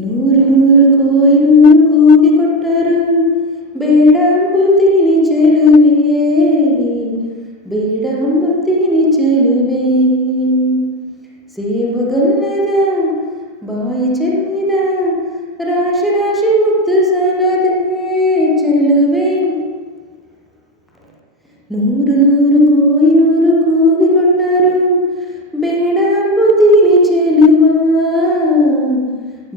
ನೂರು ನೂರು ಕೊಯ್ಲು ಕೂಗಿ ಕೊಟ್ಟರು ಬೇಡಂಬುತ್ತೀನಿ ಚೆಲುವೆಯೇ, ಬೇಡಂಬುತ್ತೀನಿ ಚೆಲುವೆ. ಸೇಬುಗಲ್ಲದ ಬಾಯಿ ಚೆಲ್ಲಿದ ರಾಶಿ ರಾಶಿ ಮುತ್ತು ಸಲದೆ ಚೆಲುವೆ. ನೂರು ನೂರು ಕೊಯ್ಲು ಕೂಗಿ ಕೊಟ್ಟರು ಬೇಡಂಬುತ್ತೀನಿ ಚೆಲುವ,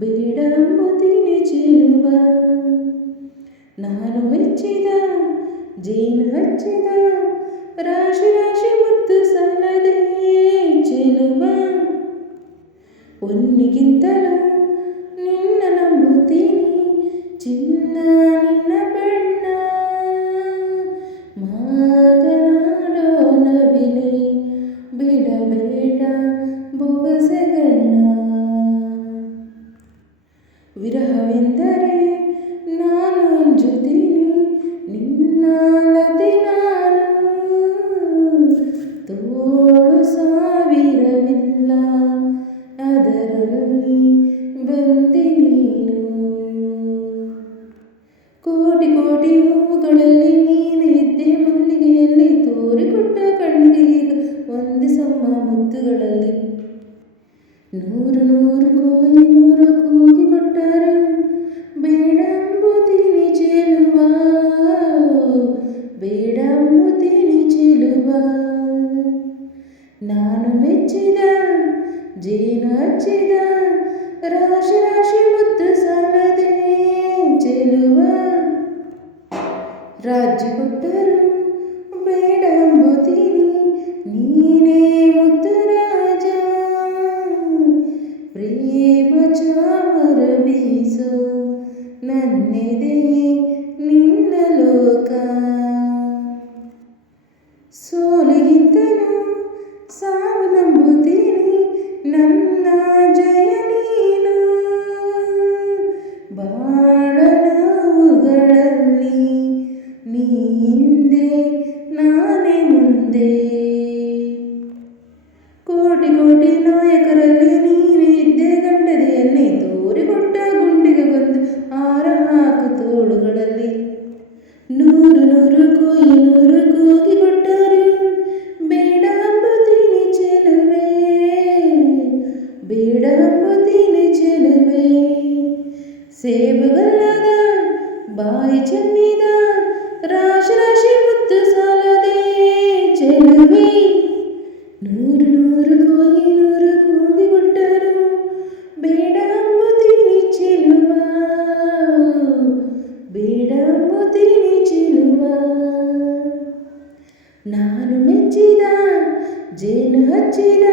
ಬೇಡಂಬುತ್ತೀನಿ ಚೆಲುವ. ನಾನು ಮೆಚ್ಚಿದ ಜೇನು ಹಚ್ಚಿದ ರಾಶಿ ರಾಶಿ ಮುತ್ತು ಸಲದೆ ಚೆಲುವ. ಒನ್ನಿಗಿಂತಲೂ ನಿನ್ನ ನಂಬುತ್ತೀನಿ ಚಿನ್ನ ನಿನ್ನ ಬಣ್ಣ, ಮಾತನಾಡೋ ನವಿಲೆ ಬಿಡಬೇಡ ಬೊಗಸೆಗಣ್ಣ. ವಿರಹವೆಂದರೆ ನಾನು ಅಂಜುತ್ತೀನಿ ನಿನ್ನಲ್ಲದೆ ನಾನು, ತೋಳು ಸಾವಿರವಿಲ್ಲ ಅದರಲ್ಲಿ ಬಂದಿ ನೀನು. ಕೋಟಿ ಕೋಟಿ ಹೂವುಗಳಲ್ಲಿ ನೀನಿದ್ದೆ ಮಲ್ಲಿಗೆಯಲ್ಲಿ, ತೋರಿಕೊಟ್ಟ ಕಣ್ಣಿಗೆ ಈಗ ವಂದಿಸಮ್ಮ ಮುತ್ತುಗಳಲ್ಲಿ. ನೂರು ನೂರು ಕೊಯ್ಲು ಕೂಗಿ ಕೊಟ್ಟರು ಬೇಡಂಬುತ್ತೀನಿ ಚೆಲುವ, ಬೇಡಂಬುತ್ತೀನಿ ಚೆಲುವ. ನಾನು ಮೆಚ್ಚಿದ ಜೇನು ಹಚ್ಚಿದ ರಾಶಿ ರಾಶಿ ಮುತ್ತು ಸಲದೆ ಚೆಲುವ. ರಾಜ್ಯ ಕೊಟ್ಟರು ಬೇಡಂಬುತ್ತೀನಿ ನೀನೇ ಮುತ್ತು ರಾಜ, ಪ್ರೇಮ ಚಾಮರ ಬೀಸೋ ನನ್ನೆದೆಯೇ ನಿನ್ನ ಲೋಕ. ಸೋಲಿಗಿಂತಲೂ ಸಾವು ನಂಬುತ್ತೀನಿ ನನ್ನ ಜಯ ನೀನು, ಬಾಳನ ನೋವುಗಳಲ್ಲಿ ನೀ ಹಿಂದೆ ನಾನೇ ಮುಂದೆ. ಕೋಟಿ ಕೋಟಿ ನಾಯಕರಲ್ಲಿ ನೀನಿದ್ದೆ ಗಂಡದೆಯಲ್ಲಿ, ತೋರಿಕೊಟ್ಟ ಗುಂಡಿಗೆ ಬಂದು ಹಾರ ಹಾಕು ತೋಳುಗಳಲ್ಲಿ. ನೂರು ನೂರು ಕೊಯ್ಲು ಕೂಗಿ ಕೊಟ್ಟರು ಬೇಡಂಬುತ್ತೀನಿ ಚೆಲುವೆ, ಬೇಡಂಬುತ್ತೀನಿ ಚೆಲುವೆ. ಸೇಬುಗಲ್ಲದ ಬಾಯಿ ಚೆಲ್ಲಿದ ರಾಶಿ ರಾಶಿ ಮುತ್ತು ಸಲದೆ ಚೆಲುವೆ. ನೂರು ನೂರು ಕೊಯ್ಲು ಕೂಗಿ ಕೊಟ್ಟರು ಬೇಡಂಬುತ್ತೀನಿ ಚೆಲುವ, ಬೇಡಂಬುತ್ತೀನಿ ಚೆಲುವ. ನಾನು ಮೆಚ್ಚಿದ ಜೇನು ಹಚ್ಚಿದ